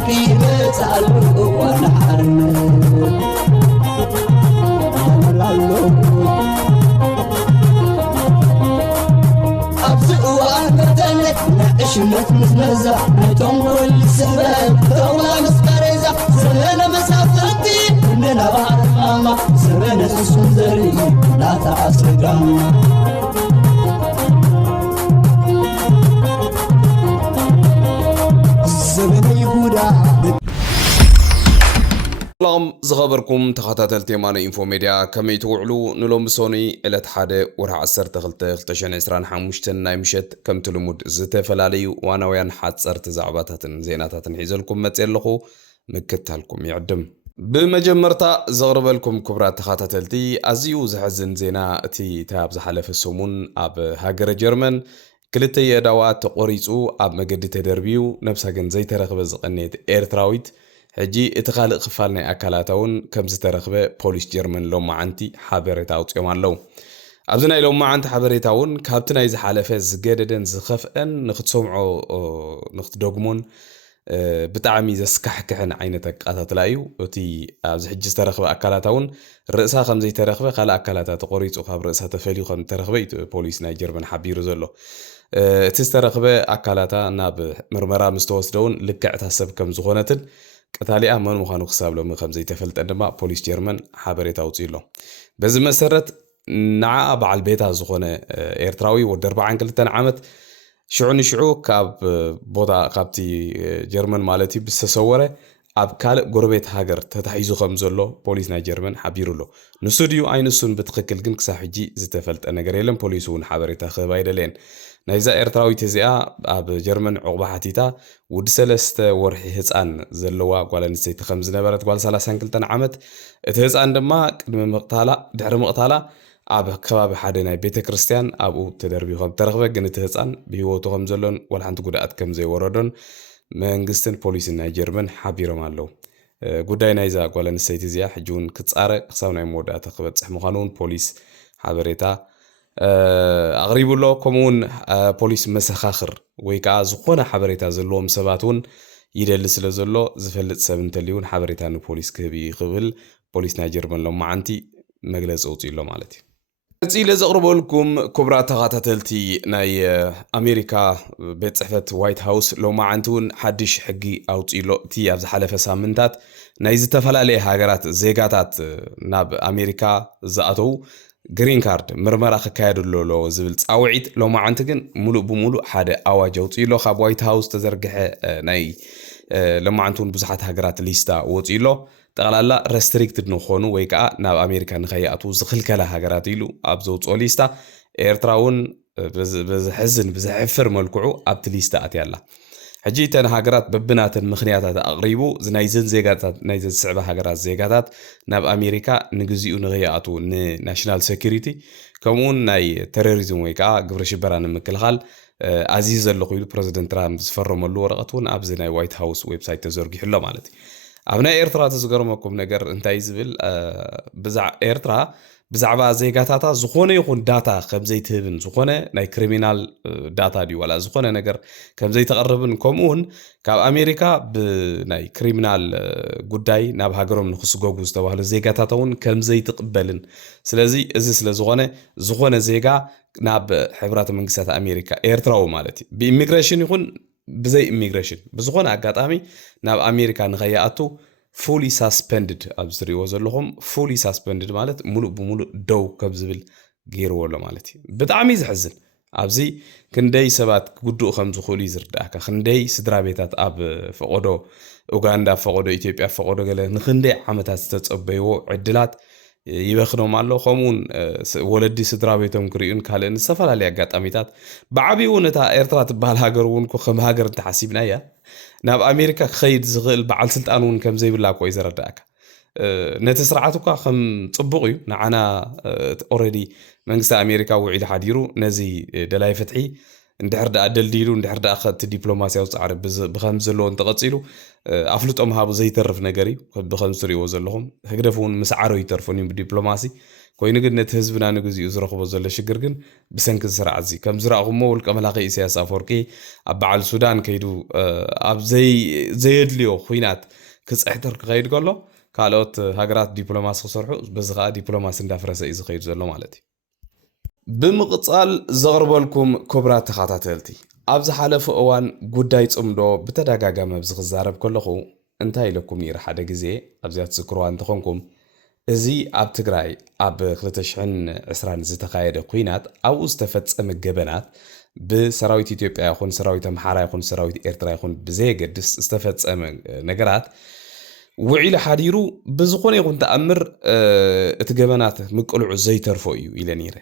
بركي بتعلو ونحن أبزقوا أنبتلك نعشمت مزمزة نتم كل سبب طولة مسقرزة سرنا مسافرتي إننا بعد ماما سرنا سسوزري لا تعصقنا سلام زغبركم تخاتل تيمان انفو ميديا كمي توعلو نلوم بسوني إلت حادة ورح عصر تغلتشان عسران حموشتن نايمشت كم تلمود زتفلالي وانا ويان حادثر تزعباتاتن زيناتاتن حيزلكم متسيلخو مكتالكم يعدم بمجمرتا زغربلكم كبرات تخاتلتي أزيو زحزن زينا تي تاب زحلف السمون أب هاجر جرمن كلتي يدوات تقوريسو أب مجد تدربيو نفسها جن زي ترغب زقنيت إيرتراويت حجي اتخالق خفالنا أكلاتون كم زترغب بوليس جرمن لو ما عنتي حابريتاوت يومان لو أبزنا لو ما عنت حابريتاون كابتنا إذا حالفة زجددن زخفن نختسمعو نختدوغمون بتعمي زسكحكحن عينتك أتتلاقيو وتي أبز حجي ترغب أكلاتون رأسها خمزي ترغب خلا أكلاتا تقوريت وخاب رأسها تفليو خم ترغبيت بوليس نيجرمن حبيرو زلو تسترغب أكلاتا ناب مرمرا مستوسدون لكعتها سب كم زغونتن كتالي أمن مخانو خساب لو من خمزي تفلت عندما بوليس جيرمان حابريتا وطيلو بز مسرت نعا أبع البيتا زغونة إيرتراوي ودربا عن كلتان عامت شعو كاب بودا قابتي جيرمان مالتي بسسورة أب كال قربيت هاجر تتحيزو خمزولو بوليس جيرمان حبيرو له نسوديو أي نسون بتقكل جنك ساحجي زتفلت أنا قريلن بوليسون حابريتا خبايدلين نايزا إيرتراوي تزيا أب جرمن عقبة حتيتا ود سلسة ورحي هزان زلوا قوالا نسيت خمز نبرت قوالا سلاسان كلتان عمت هزان دما كدم مقتالا دحر مقتالا أب كباب حادنا بيت كريستيان أبو تدربي خم ترغبة جنت هزان بيوتو خمزلون ولا حنت قدات كم زي وردون منجستن بوليسنا جرمن حبيرو مالو قداي نايزا قوالا نسيت زيا حجون كتصارة قصاونا يمودا تقبت سحمو قانون بوليس حبريتا أغريب الله كمون بوليس مسخاخر ويكا زخونا حبريتا زلوم سباتون يدلس لزلو زفلت سبنتليون حبريتا نو بوليس كبي قبل بوليس ناجرمن لو معنتي مجلس أوتي له مالتي تسيل زغربو لكم كبرى تغاتتلتي ناي أمريكا بيت صحفة وايت هاوس لو معنتون حدش حقي أوتي له تي أبز حلفة سامنتات ناي زتفل عليه هاجرات زيجاتات ناب أمريكا زاتو جرين كارد مرمرة خكايدو لو زبلت أوعيت لو ما عنتكن ملو بملو حدا أواجوتي لو خاب وايت هاوس تزرقح ناي لما عنتون بزحات هاجرات ليستا ووتي له تقلالا ريستريكتد نخونو ويكا ناب أمريكا نخياتو زخل كلا هاجرات يلو أبزوت ليستا إيرتراون بزحزن بزحفر ملكعو أبت ليستا أتيالا حجيتن هاجرات ببناتن مخنياتات أقريبو زنايزن زيجاتات نايزن سعبة هاجرات زيجاتات ناب أمريكا نجزيو نغياتو ناشنال سيكوريتي كمون ناي تيروريزم ويكا قبر شبران مكلخال عزيز اللقويل بريزيدنت ترامب زفرو ملو ورقتون أبز ناي وايت هاوس ويب سايت تزورجي حلو مالتي أبناء إيرترا تزقرمكم نجر انتاي زبل بزع إيرترا بزعبا زيجاتاتا زخونه يكون داتا كم زي تهبن زخونه ناي كريمينال داتا دي ولا زخونه نجر كم زي تقربن كومون كاب أمريكا بناي كريمينال قداي ناب هاجرهم نخص جوجوز تبع زيجاتاتون كم زي تقبلن سلازي إزس زخونه زيجا ناب حبرات منقسات أمريكا إيرتراو مالتي بإميغريشن يكون بزي إميغريشن بزخونه أقاطعمي ناب أمريكا نغياتو fully suspended أبصري وزلهم fully suspended مالت ملو بملو دو كبزبل غير ولا مالتي بتعمي زحزن أبزي كندي سبات قدو خمس خولي زرداك خندي سدرا بيتات أب فقدو أوغندا فقدو إثيوبيا فقدو قال نخندي عمتات تتصبيو عدلات يبخنو مالو خمون ولدي سدرا بيتهم كريون كالن سفر على أقاطعميتات بعبي ونتا إيرترا تبال هاجر ونكو خم هاجر تحسيبنا يا ناب أمريكا خيد زغل بعل سلطانون كم زي بالله كويس رداك نتسرعتك خم طبقي نعنا already منجست أمريكا وعيد حديرو نزي دلاي فتحي እንድሕር ዳ ደልዲሉ እንድሕር ዳ ኸቲ ዲፕሎማስያዊ ጻዕሪ ብኸምዚ ዘለዎ እንተቐፂሉ ኣፍልጦ ምሃቡ ዘይተርፍ ነገር እዩ ብኸምዚ ትሪእዎ ዘለኹም ህግደፍ እውን ምስ ዓሮ ይተርፉን እዩ ብዲፕሎማሲ ኮይኑ ግን ነቲ ህዝብና ንግዚኡ ዝረኽቦ ዘሎ ሽግር ግን ብሰንኪ ስርዓት እዚ ከም ዝረኣኹሞ ውልቀ መላኺ ኢሳያስ ኣፈወርቂ ኣብ በዓል ሱዳን ከይዱ ኣብ ዘየድልዮ ኩናት ክፅሕጥር ክኸይድ ከሎ ካልኦት ሃገራት ዲፕሎማሲ ክሰርሑ በዚ ከዓ ዲፕሎማሲ እንዳፍረሰ እዩ ዝኸይድ ዘሎ ማለት እዩ ብምቕፃል ዘቕርበልኩም ክቡራት ተኸታተልቲ ኣብ ዝሓለፈ እዋን ጉዳይ ፅምዶ ብተደጋጋሚ ኣብዚ ክዛረብ ከለኹ እንታይ ኢለኩም ነይረ ሓደ ግዜ ኣብዚኣ ትዝክርዋ እንተኾንኩም እዚ ኣብ ትግራይ ኣብ 2020 ዝተኻየደ ኩናት ኣብኡ ዝተፈፀመ ገበናት ብሰራዊት ኢትዮጵያ ይኹን ሰራዊት ኣምሓራ ይኹን ሰራዊት ኤርትራ ይኹን ብዘየገድስ ዝተፈፀመ ነገራት ውዒሉ ሓዲሩ ብዝኾነ ይኹን ተኣምር እቲ ገበናት ምቅልዑ ዘይተርፎ እዩ ኢለ ነይረ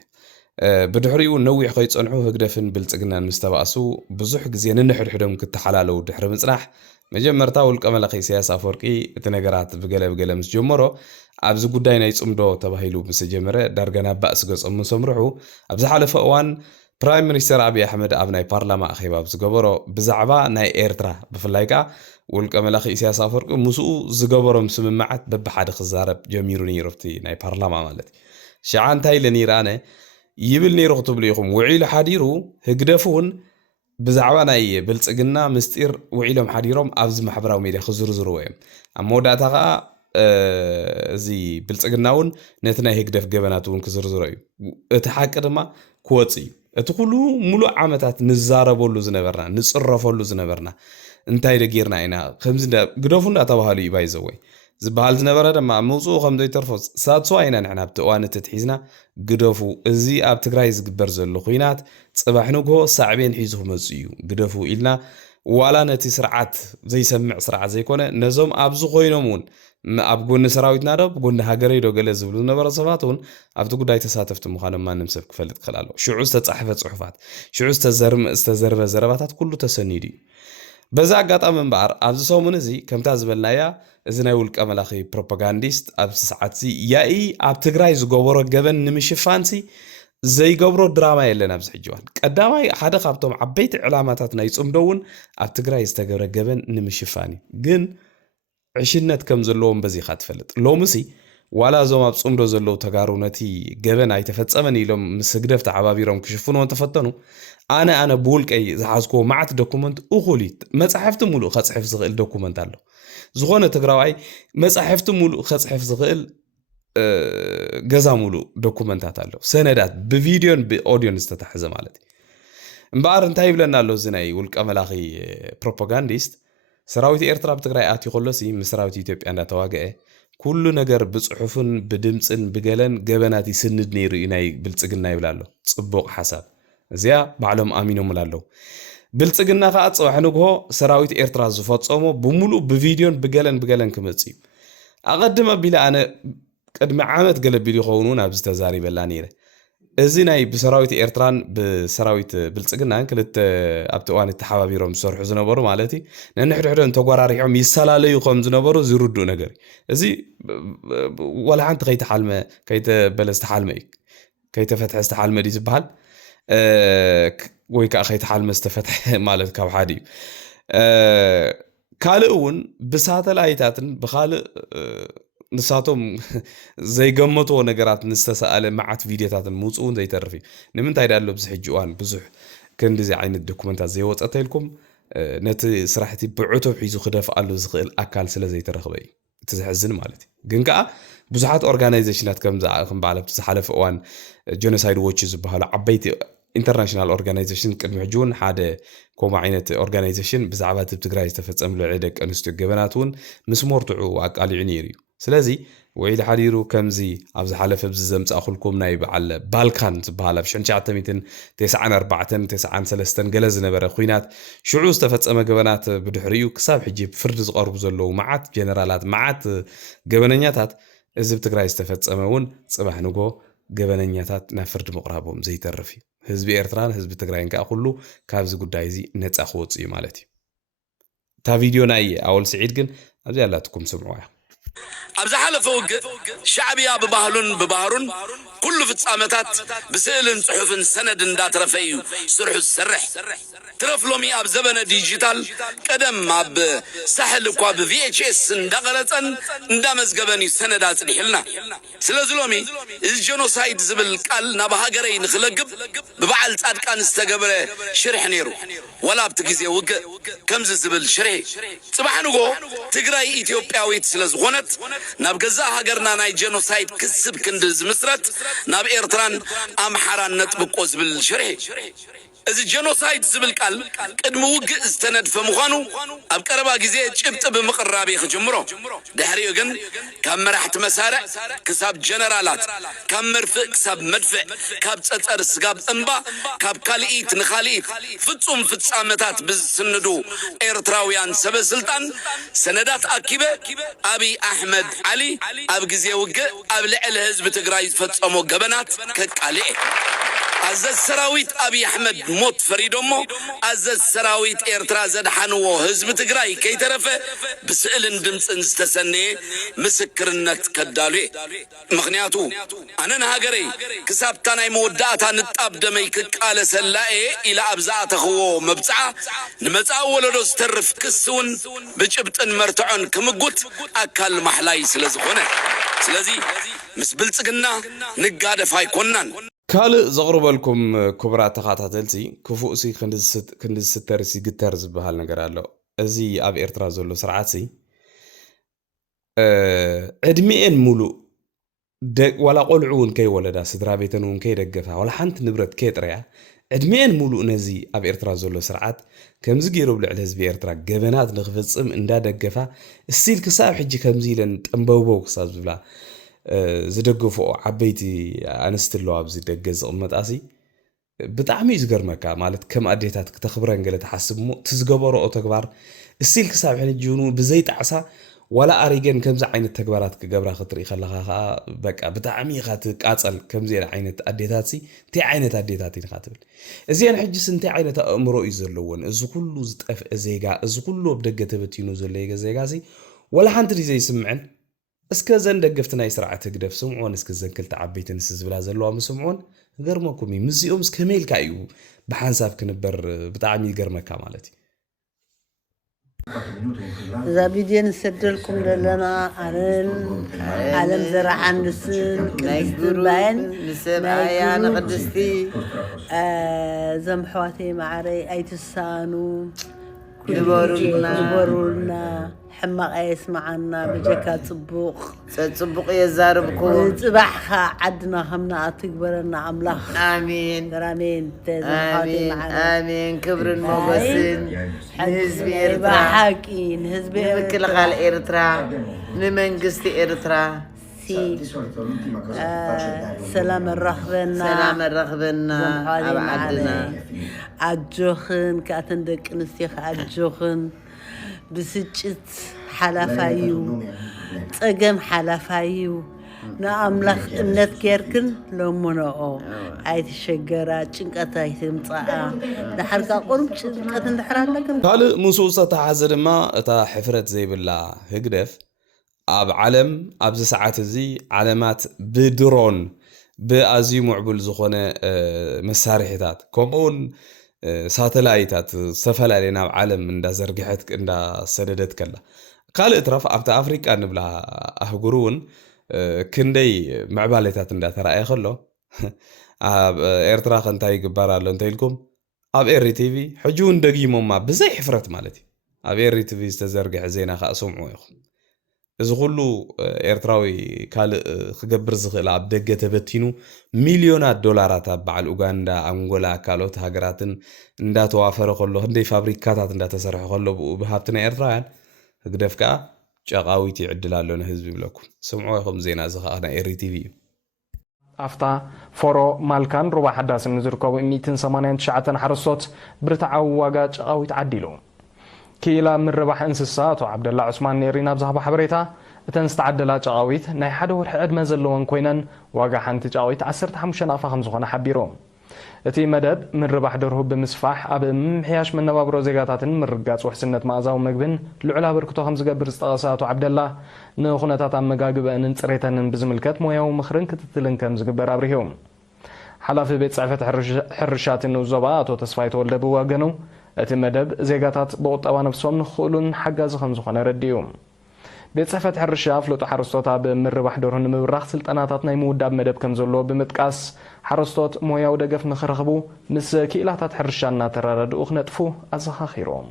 ብድሕሪኡ ነዊሕ ከይፀንሑ ህግደፍን ብልፅግናን ምስ ተባእሱ ብዙሕ ግዜ ንንሕድሕዶም ክትሓላለዉ ድሕሪ ምፅናሕ መጀመርታ ውልቀ መላኺ ኢሳያስ ኣፈወርቂ እቲ ነገራት ብገለ ምስ ጀመሮ ኣብዚ ጉዳይ ናይ ፅምዶ ተባሂሉ ምስ ጀመረ ዳርጋ ናብ ባእሲ ገጾም ምስ ኣምርሑ ኣብ ዝሓለፈ እዋን ፕራይም ሚኒስተር ኣብይ ኣሕመድ ኣብ ናይ ፓርላማ ኣኼባ ዝገበሮ ብዛዕባ ናይ ኤርትራ ብፍላይ ከዓ ውልቀ መላኺ ኢሳያስ ኣፈወርቂ ምስኡ ዝገበሮም ስምምዓት በብሓደ ክዛረብ ጀሚሩ ነይሩ ኣብቲ ናይ ፓርላማ ማለት እዩ ሸዓ እንታይ ኢለ ነይረ ኣነ ይብል ነይሩ ክትብሉ ኢኹም ውዒሉ ሓዲሩ ህግደፍ እውን ብዛዕባ ናይ ብልፅግና ምስጢር ውዒሎም ሓዲሮም ኣብዚ ማሕበራዊ ሚድያ ክዝርዝርዎ እዮም ኣብ መወዳእታ ከዓ እዚ ብልፅግና እውን ነቲ ናይ ህግደፍ ገበናት እውን ክዝርዝሮ እዩ እቲ ሓቂ ድማ ክወፅ እዩ እቲ ኩሉ ሙሉእ ዓመታት ንዛረበሉ ዝነበርና ንፅረፈሉ ዝነበርና እንታይ ደጌርና ኢና ከምዚ ግደፉ እንዳተባሃሉ እዩ ባይዘወይ ዝበሃል ዝነበረ ድማ ምውፅኡ ከም ዘይተርፎ ሳትሶ ኢና ንሕና ኣብቲ እዋን እቲ ትሒዝና ግደፉ እዚ ኣብ ትግራይ ዝግበር ዘሎ ኩናት ፅባሕ ንግሆ ሳዕቤን ሒዙ ክመፁ እዩ ግደፉ ኢልና ዋላ ነቲ ስርዓት ዘይሰምዕ ስርዓት ዘይኮነ ነዞም ኣብዚ ኮይኖም እውን ኣብ ጎኒ ሰራዊትና ዶ ብጎኒ ሃገረይ ዶ ገለ ዝብሉ ዝነበረ ሰባት እውን ኣብቲ ጉዳይ ተሳተፍቲ ምዃኖም ማንም ሰብ ክፈልጥ ክኽእል ኣለዎ ሽዑ ዝተፃሕፈ ፅሑፋት ሽዑ ዝተዘርበ ዘረባታት ኩሉ ተሰኒዱ እዩ በዛ ኣጋጣሚ እምበኣር ኣብዚ ሰሙን እዚ ከምታ ዝበልናያ እዚ ናይ ውልቀ መላኺ ፕሮፓጋንዲስት ኣብ ሰዓት እዚ ያኢ ኣብ ትግራይ ዝገበሮ ገበን ንምሽፋንሲ ዘይገብሮ ድራማ የለን ኣብዚ ሕጂ እዋን ቀዳማይ ሓደ ካብቶም ዓበይቲ ዕላማታት ናይ ፅምዶ እውን ኣብ ትግራይ ዝተገብረ ገበን ንምሽፋን እዩ ግን ዕሽነት ከም ዘለዎም በዚኻ ትፈልጥ ሎምሲ ዋላ እዞም ኣብ ፅምዶ ዘለው ተጋሩ ነቲ ገበን ኣይተፈፀመን ኢሎም ምስ ህግደፍ ተዓባቢሮም ክሽፍንዎ ተፈተኑ ኣነ ብውልቀይ ዝሓዝክዎ ማዓት ዶኩመንት እኹል መፅሓፍቲ ሙሉእ ከፅሕፍ ዝኽእል ዶኩመንት ኣሎ ዝኾነ ትግራዋይ መፅሓፍቲ ሙሉእ ከፅሕፍ ዝኽእል ገዛ ሙሉእ ዶኩመንታት ኣሎ ሰነዳት ብቪድዮን ብኦዲዮን ዝተታሕዘ ማለት እዩ እምበኣር እንታይ ይብለና ኣሎ እዚ ናይ ውልቀ መላኺ ፕሮፓጋንዲስት ሰራዊት ኤርትራ ብትግራይ ኣትዩ ከሎሲ ምስ ሰራዊት ኢትዮጵያ እንዳተዋግአ ኩሉ ነገር ብፅሑፍን ብድምፅን ብገለን ገበናት ይስንድ ነይሩ እዩ ናይ ብልፅግና ይብላ ኣሎ ፅቡቕ ሓሳብ እዚኣ ባዕሎም ኣሚኖምላ ኣለዉ ብልፅግና ከዓ ፅባሕ ንግሆ ሰራዊት ኤርትራ ዝፈፀሞ ብሙሉእ ብቪድዮን ብገለን ክመፅ እዩ ኣቐድመ ኣቢለ ኣነ ቅድሚ ዓመት ገለቢሉ ይኸውን ኣብዚ ተዛሪበላ ነይረ እዚ ናይ ብሰራዊት ኤርትራን ብሰራዊት ብልፅግናን ክልተ ኣብቲ እዋን ተሓባቢሮም ዝሰርሑ ዝነበሩ ማለት እዩ ነንሕድሕዶም ተጓራሪሖም ይሰላለዩ ከም ዝነበሩ ዝርድኡ ነገር እዚ ወላ ሓንቲ ከይተሓልመ ከይተበለ ዝተሓልመ እዩ ከይተፈትሐ ዝተሓልመ ድዩ ዝበሃል ወይ ከዓ ከይተሓልመ ዝተፈትሐ ማለት ካብ ሓደ እዩ ካልእ እውን ብሳተላይታትን ብካልእ ንሳቶም ዘይገመትዎ ነገራት ንዝተሰኣለ ማዓት ቪድዮታትን ምውፅኡን ዘይተርፍ እዩ ንምንታይ ዳሎ ብዚ ሕጂ እዋን ብዙሕ ክንዲዚ ዓይነት ዶኩመንታት ዘይወፀተ ኢልኩም ነቲ ስራሕቲ ብዕቱብ ሒዙ ክደፍኣሉ ዝኽእል ኣካል ስለ ዘይተረኽበ እዩ እቲ ዝሕዝን ማለት እዩ ግን ከዓ ብዙሓት ኦርጋናይዜሽናት ከም በዓል ዝሓለፈ እዋን ጀኖሳይድ ዎች ዝበሃሉ ዓበይቲ ኢንተርናሽናል ኦርጋናይዜሽን ቅድሚ ሕጂ እውን ሓደ ከምኡ ዓይነት ኦርጋናይዜሽን ብዛዕባ እቲ ትግራይ ዝተፈፀም ልዕሊ ደቂ ኣንስትዮ ገበናት እውን ምስ ሞርትዑ ኣቃሊዑ ነይሩ እዩ ስለዚ ውዒሉ ሓዲሩ ከምዚ ኣብ ዝሓለፈ ብዚ ዘምፃእኹልኩም ናይ በዓል ባልካን ዝበሃል ኣብ 1994-93 ገለ ዝነበረ ኩናት ሽዑ ዝተፈፀመ ገበናት ብድሕሪኡ ክሳብ ሕጂ ፍርዲ ዝቐርቡ ዘለዉ መዓት ጀነራላት መዓት ገበነኛታት እዚ ብትግራይ ዝተፈፀመ እውን ፅባሕ ንጎ ገበነኛታት ናብ ፍርዲ ምቕራቦም ዘይተርፍ እዩ ህዝቢ ኤርትራን ህዝቢ ትግራይን ከዓ ኩሉ ካብዚ ጉዳይ እዚ ነፃ ክወፅ እዩ ማለት እዩ እታ ቪድዮ ናይ ኣወል ስዒድ ግን ኣብዚ ያላትኩም ስምዕዋ أبزح على فوق شعبيا ببهرون كل في الصامتات بسئل صحف سند دات رفيو سرح السرح ترفلومي أب زبنة ديجيتال قدم أب سهل كواب VHS ندغرتن ندامز قبني سندات لحلنا سلازلومي الجنوسايد زبل قال نبهاجري نخلقب ببعل صادقان استقبله شرح نيرو ولا بتجزي وق كم زبل شرح صباح نقو تجري إثيوبياويت سلازغونت نبجزا هاجرنا ناي جنوسايد كسب كندز مسرت ناب إيرتران أمحران نطبق زبل شرح إذا جنوسايد زبل قال قدم وق استند فمخانو أبقربا جزء شبت بمقربي خجمرو دحريو جن كم رحت مسارع كسب جنرالات كم مرفق كسب مدفع كاب تأرس كاب أنبا كاب كاليت نخاليت فتوم فتسامتات بسندو إيرتراويان سب سلطان سندات أكيبة أبي أحمد علي أب جزء وق أبلع الحزب تجري فتسامو جبنات كالي عزز سراويت أبي أحمد موت فريدومو عزز سراويت إيرترا زد حنوو حزب تجري كي ترفه بسئل دمس انستسني مسكرنت كدالي مغنياتو أنا نهاجري كسبتنا موداتا نتقدمي كقال سلاء إلى أبزات خو مبصعة نمصع ولدوس ترف كسون بجبطن مرتعن كمغوت أكل محلاي سلازخونه سلازي مسبلصقنا نقادف هايكونن ካልእ ዘቕርበልኩም ክቡራት ተኸታተልቲ ክፉእሲ ክንዲ ስተርሲ ግተር ዝበሃል ነገር ኣሎ እዚ ኣብ ኤርትራ ዘሎ ስርዓት ዕድሚኤን ሙሉእ ዋላ ቆልዑ እውን ከይወለዳ ስድራ ቤተን እውን ከይደገፋ ዋላ ሓንቲ ንብረት ከይጥረያ ዕድሚኤን ሙሉእ ነዚ ኣብ ኤርትራ ዘሎ ስርዓት ከምዚ ገይሮም ልዕሊ ህዝቢ ኤርትራ ገበናት ንኽፍፅም እንዳደገፋ እስቲል ክሳብ ሕጂ ከምዚ ኢለን ጠንበውበው ክሳብ ዝብላ زدقفو عبيتي أنستلو أبزي دقز أمتاسي بتعمي زقرمكا مالت كم أديتات تخبرن قلت حسب مو تزقبرو أو تكبر السيل كساب حين الجنون بزيت عسى ولا أريجن كم زعين التكبرات كجبرة خطري خلها بك بتعمي خاتك أتصل كم زين عينة أديتاتي تي عينة أديتاتي خاتل زين حجس انت عينة أمرو يزلون إذا كله زتف زيجا إذا كله بدقة بتينو زليجا زيجاسي ولا حنتري زي سمعن اسكازن دقفتنا يسرعت تقدف سمعون اسكازن كل تعبيت نسز بلا زلوا مسمعون غرمكم مزيوم سكميل كايو بحنساب كنبر بتعمي غرمكا مالتي زابيدين سدلكم لنا عالم زرع نسن كنستبان نسبعيا نقدستي زمحواتي معري ايتسانو يبورولنا حمق يسمعنا بجكا صبوق يزاربكم صباحها عدنا همنا تكبرنا عملاخ آمين آمين آمين كبر الموبسين حزب إرترا حاكين حزب بكل قال إرترا نمنقست إرترا سلام الرغبنا أبعدنا عجوخن كاتندك نسيخ عجوخن بسجت حلفايو تقم حلفايو نأملخ النت كيركن لو منعو عيد الشجرة شنكتا يتمطعا دحركا قرم شنكتا دحران لكن ካልእ ሙሱሳ ተሓዘ ድማ እታ ሕፍረት ዘይብላ ህግደፍ ኣብ ዓለም ኣብዚ ሰዓት እዚ ዓለማት ብድሮን ብኣዝዩ ሙዕቡል ዝኾነ መሳርሒታት ከምኡውን ሳተላይታት ዝተፈላለዩ ናብ ዓለም እንዳዘርግሐት እንዳሰደደት ከላ ካልእ ትራፍ ኣብታ ኣፍሪቃ ንብላ ኣህጉር እውን ክንደይ ምዕባለታት እንዳተረኣየ ከሎ ኣብ ኤርትራ ከንታይ ይግበር ኣሎ እንተኢልኩም ኣብ ኤርቲቪ ሕጂ እውን ደጊሞማ ብዘይ ሕፍረት ማለት እዩ ኣብ ኤርቲቪ ዝተዘርግሐ ዜና ከዓ ሰምዑ ኢኹም እዚ ኩሉ ኤርትራዊ ካልእ ክገብር ዝኽእል ኣብ ደገ ተበቲኑ ሚልዮናት ዶላራት ኣብ በዓል ኡጋንዳ ኣንጎላ ካልኦት ሃገራትን እንዳተዋፈረ ከሎ ክንደይ ፋብሪካታት እንዳተሰርሐ ከሎ ብሃብቲ ናይ ኤርትራውያን ህግደፍ ከዓ ጨቓዊት ይዕድል ኣሎ ንህዝቢ ይብለኩም ሰምዑ ኢኹም ዜና እዚ ከዓ ናይ ኤርቲቪ እዩ ኣፍታ ፎሮ ማልካን ሩባ ሓዳስን ዝርከቡ 189 ሓረስቶት ብርትዓዊ ዋጋ ጨቓዊት ዓዲሉ كيلا من ربح انسسات وعبد الله عثمان نيرينا بزهب حبريتا اتن استعدلا ጨቃዊት ናይ ሓደ ወርሒ ዕድመ ዘለዎን ኮይነን ዋጋ ሓንቲ ጨቃዊት 15,000 ዝኾነ ሓቢሮም እቲ መደብ ምርባሕ ደርሁ ብምስፋሕ ኣብ ምምሕያሽ መነባብሮ ዜጋታትን ምርጋጽ ውሕስነት መኣዛዊ ምግብን ልዑል ኣበርክቶ ከም ዝገብር ዝጠቐሰ ኣቶ ዓብደላ ንኹነታት ኣመጋግበአንን ፅሬተንን ብዝምልከት ሞያዊ ምኽርን ክትትልን ከም ዝግበር ኣብርሂቦም ሓላፊ ቤት ጽሕፈት ሕርሻትን ዞባ ኣቶ ተስፋይ ተወልደ ብወገኑ እቲ መደብ ዜጋታት ብቁጠባ ነፍሶም ንኽእሉን ሓጋዚ ከም ዝኾነ ረዲዩ ቤት ጽሕፈት ሕርሻ ፍሉጥ ሓረስቶት ኣብ ምርባሕ ደርሁ ንምብራኽ ስልጠናታት ናይ ምውዳብ መደብ ከም ዘለዎ ብምጥቃስ ሓረስቶት ሞያዊ ደገፍ ንኽረኽቡ ምስ ክኢላታት ሕርሻ እናተራድኡ ክነጥፉ ኣዘኻኺሮም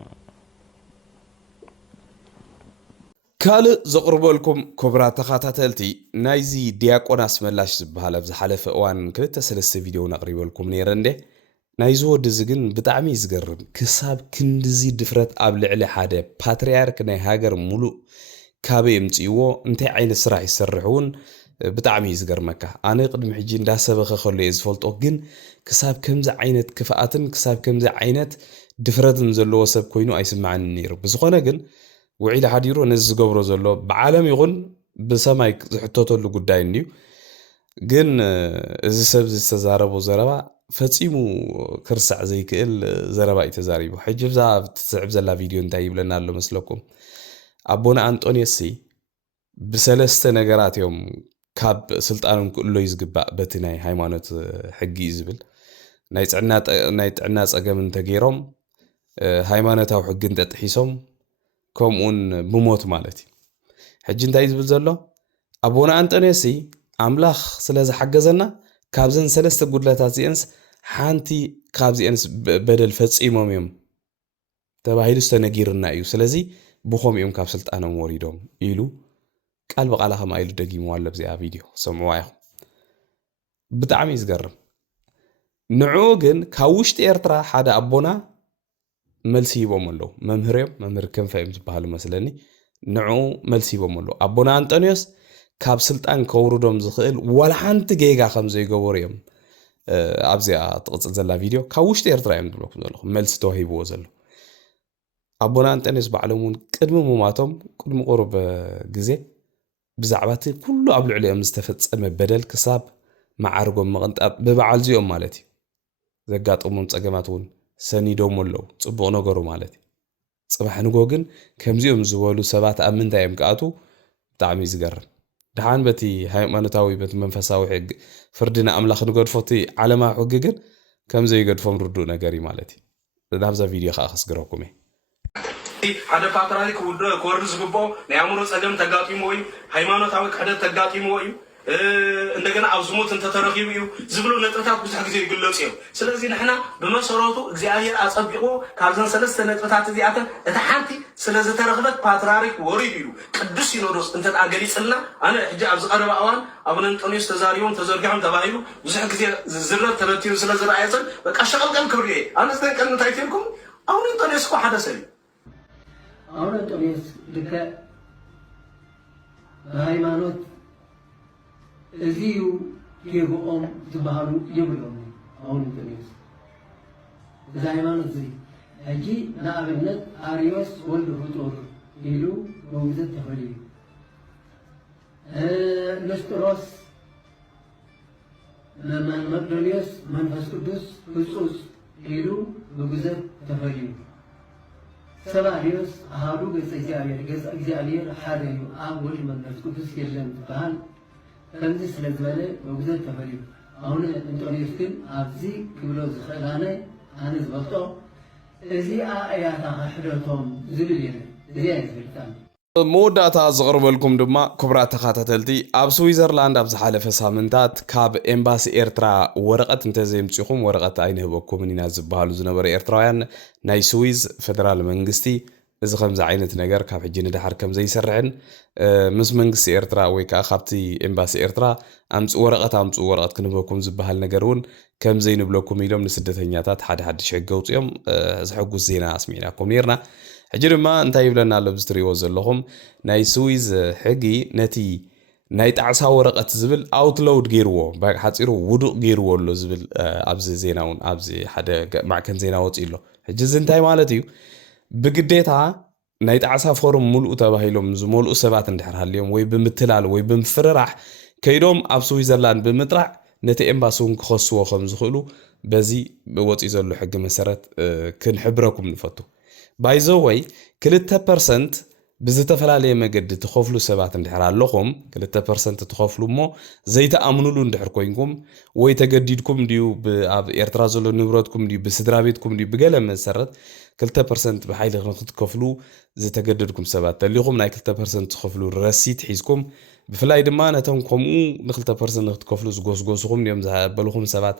ካልእ ዘቕርበልኩም ክቡራት ተኸታተልቲ ናይዚ ዲያቆናስ መላሽ ዝበሃል ኣብ ዝሓለፈ እዋን 2-3 ቪድዮ ነቕሪበልኩም ነይረ እንዴ ናይዚ ወዲ እዚ ግን ብጣዕሚ ዝገርም ክሳብ ክንድዚ ድፍረት ኣብ ልዕሊ ሓደ ፓትርያርክ ናይ ሃገር ሙሉእ ካበይ እምፅይዎ እንታይ ዓይነት ስራሕ ይሰርሕ እውን ብጣዕሚ ዝገርመካ ኣነ ቅድሚ ሕጂ እንዳሰበኸ ከሎ እየ ዝፈልጦ ግን ክሳብ ከምዚ ዓይነት ክፍኣትን ክሳብ ከምዚ ዓይነት ድፍረትን ዘለዎ ሰብ ኮይኑ ኣይስማዓኒ ነይሩ ብዝኾነ ግን ውዒል ሓዲሩ ነዚ ዝገብሮ ዘሎ ብዓለም ይኹን ብሰማይ ዝሕተተሉ ጉዳይ እንድዩ ግን እዚ ሰብ ዝተዛረቦ ዘረባ ፈፂሙ ክርሳዕ ዘይክእል ዘረባ እዩ ተዛሪቡ ሕጂ ብዛ ትስዕብ ዘላ ቪድዮ እንታይ ይብለና ኣሎ መስለኩም ኣቦና አንጦኒዮስ ብሰለስተ ነገራት እዮም ካብ ስልጣኖም ክእሎ ይዝግባእ በቲ ናይ ሃይማኖት ሕጊ ዝብል ናይ ጥዕና ፀገም እንተገይሮም ሃይማኖታዊ ሕጊ እንተጥሒሶም ከምኡን ብሞት ማለት እዩ ሕጂ እንታይ ዝብል ዘሎ ኣቦና አንጦኒዮስ ኣምላኽ ስለ ዝሓገዘና ካብዘን ሰለስተ ጉድለታት እዚአንስ ሓንቲ ካብዚአንስ በደል ፈፂሞም እዮም ተባሂሉ ዝተነጊርና እዩ ስለዚ ብኾም እዮም ካብ ስልጣኖም ወሪዶም ኢሉ ቃል በቃል ከም አይሉ ደጊሞ አለ በዚያ ቪድዮ ሰምዑዋ ይኹም ብጣዕሚ ዝገርም ንዑ ግን ካብ ውሽጢ ኤርትራ ሓደ ኣቦና መልሲ ሂቦም ኣለዉ መምህር ክንፈዮም ዝበሃሉ መስለኒ ንዑ መልሲ ሂቦም ኣለዉ ኣቦና አንጦኒዮስ ካብ ስልጣን ከውርዶም ዝኽእል ዋላ ሓንቲ ጌጋ ከም ዘይገበሩ እዮም ኣብዚኣ ትቕፅል ዘላ ቪድዮ ካብ ውሽጢ ኤርትራ እዮም ዝብለኩም ዘለኹም መልሲ ተዋሂብዎ ዘሎ ኣቦና አንጦኒዮስ ባዕሎም እውን ቅድሚ ምማቶም ቅድሚ ቁሩብ ግዜ ብዛዕባ እቲ ኩሉ ኣብ ልዕሊኦም ዝተፈፀመ በደል ክሳብ ማዓርጎም ምቕንጣብ ብበዓል ዚኦም ማለት እዩ ዘጋጠሞም ፀገማት እውን ሰኒዶም ኣለዉ ፅቡቕ ነገሩ ማለት እዩ ፅባሕ ንጎ ግን ከምዚኦም ዝበሉ ሰባት ኣብ ምንታይ እዮም ክኣቱ ብጣዕሚ ዝገርም ድሓን በቲ ሃይማኖታዊ በቲ መንፈሳዊ ሕጊ ፍርዲ ንኣምላኽ ንገድፎ እቲ ዓለማዊ ሕጊ ግን ከምዘይገድፎም ርዱእ ነገር እዩ ማለት እዩ ናብዛ ቪድዮ ከዓ ከስግረኩም እየ ሓደ ፓትርያርክ ክወርድ ዝግብኦ ናይ ኣእምሮ ፀገም ተጋጢሞ እዩ ሃይማኖታዊ ክሕደት ተጋጢሞ እዩ እንደገና ኣብ ዝሙት እንተተረኺቡ እዩ ዝብሉ ነጥብታት ብዙሕ ግዜ ይግለጹ እዮም ስለዚ ንሕና ብመሰረቱ እግዚኣብሔር ኣፀቢቑ ካብዘን ሰለስተ ነጥብታት እዚኣተን እቲ ሓንቲ ስለ ዝተረኽበት ፓትርያርክ ወሪድ እዩ ቅዱስ ሲኖዶስ እንተደኣ ገሊፅልና ኣነ ሕጂ ኣብ ዝቐረበ እዋን ኣቡነ አንጦኒዮስ ተዛሪቦም ተዘርጊሖም ተባሂሉ ብዙሕ ግዜ ዝዝረብ ተበቲኑ ስለ ዝረኣየ ሰብ በቃ ሸቐልቀል ክብሪ እየ ኣነ ዝተንቀል እንታይ ትልኩም ኣቡነ አንጦኒዮስ እኮ ሓደ ሰብ እዩ አቡነ አንጦኒዮስ ልከ በሃይማኖት እዚዩ ጌብኦም ዝበሃሉ የብሎም አቡነ አንጦኒዮስ እዚ ሃይማኖት እዚ ሕጂ ንኣብነት ኣርዮስ ወልዲ ፍጡር ኢሉ በውግዘት ተፈልዩ ንስጥሮስ መቅዶንዮስ መንፈስ ቅዱስ ህፁፅ ኢሉ በውግዘት ተፈልዩ ሰባሪዮስ አሃዱ ገጸ እግዚአብሔር ሓደ እዩ ኣብ ወልድ መንፈስ ቅዱስ የለን ዝበሃል ከምዚ ስለ ዝበለ በውግዘት ተፈልዩ ኣቡነ አንጦኒዮስ ግን ኣብዚ ክብሎ ዝኽእላነ ኣነ ዝፈልጦ እዚኣ እያታ ሕደቶም ዝብል የለን እዚኣ ዝፈልጣኒ መወዳእታ ዝቕርበልኩም ድማ ክቡራት ተኸታተልቲ ኣብ ስዊዘርላንድ ኣብ ዝሓለፈ ሳምንታት ካብ ኤምባሲ ኤርትራ ወረቐት እንተዘይምፅኹም ወረቐት ኣይንህበኩምን ኢና ዝበሃሉ ዝነበረ ኤርትራውያን ናይ ስዊዝ ፌደራል መንግስቲ እዚ ከምዚ ዓይነት ነገር ካብ ሕጂ ንድሓር ከም ዘይሰርሕን ምስ መንግስቲ ኤርትራ ወይ ከዓ ካብቲ ኤምባሲ ኤርትራ ወረቐት ክንህበኩም ዝበሃል ነገር እውን ከም ዘይንብለኩም ኢሎም ንስደተኛታት ሓደ ሓድሽ ሕጊ ኣውፅኦም ዝሕጉስ ዜና ኣስሚዕናኩም ነርና ሕጂ ድማ እንታይ ይብለና ኣሎ ብዝትሪእዎ ዘለኹም ናይ ስዊዝ ሕጊ ነቲ ናይ ጣዕሳ ወረቐት ዝብል ኣውትሎድ ገይርዎ ሓፂሩ ውዱቕ ገይርዎ ኣሎ ዝብል ኣብዚ ዜና እውን ኣብዚ ሓደ ማዕከን ዜና ወፂ ኣሎ ሕጂ እዚ እንታይ ማለት እዩ ብግዴታ ናይ ጣዕሳ ፎርም ሙሉእ ተባሂሎም ዝመልኡ ሰባት እንድሕር ሃልዮም ወይ ብምትላል ወይ ብምፍርራሕ ከይዶም ኣብ ስዊዘርላንድ ብምጥራዕ ነቲ ኤምባሲ እውን ክኸስዎ ከም ዝኽእሉ بزي بوصي زلو حق مسارات كن حبركم نفتو بايزوي 2% بزتفلالي مقد تخوفلو سبات اندحر اللهم 2% تخوفلو مو زي تأمنولو اندحر كوينكم ويتقديدكم ديو باب ارترازولو نبراتكم ديو بسدرابيتكم ديو بقالا مسارات 2% بحيث تخوفلو زي تقددكم سبات تليهم ناي 2% تخوفلو الرسيت حيزكم بفلاي دمان هتهم كومو 2% تخوفلو زغوزغوزهم ديوم زهبالوهم سبات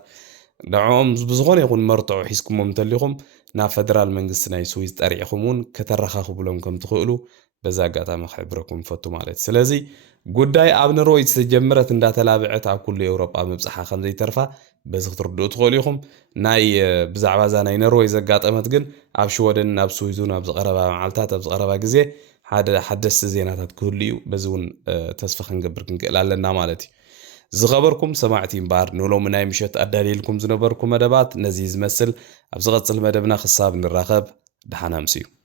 دعوم بزغون يكون مرتعو حيزكم ممتليهم نا فدرال منقص ناي سويس تاريخهمون كترخاخو بلهم كم تخيلو بزاقاتا مخبركم فتو مالت سلازي قداي ابن روي تجمرت اندا تلابعت اب كل اوروبا مبصحا خمزي ترفا بزغ تردو تخوليهم ناي بزعبازا ناي نروي زقاطمت جن اب شودن اب سويزون اب زقربا معلتات اب زقربا غزي حدث زيناتات كليو بزون تسفخ نقبر كنقلالنا مالتي زغبركم سماعتي مبار نولو مناي مشت أداليلكم زنبركم مدبات نزيز مسل أبزغت المدبنا خصاب نراخب دحنا مسيو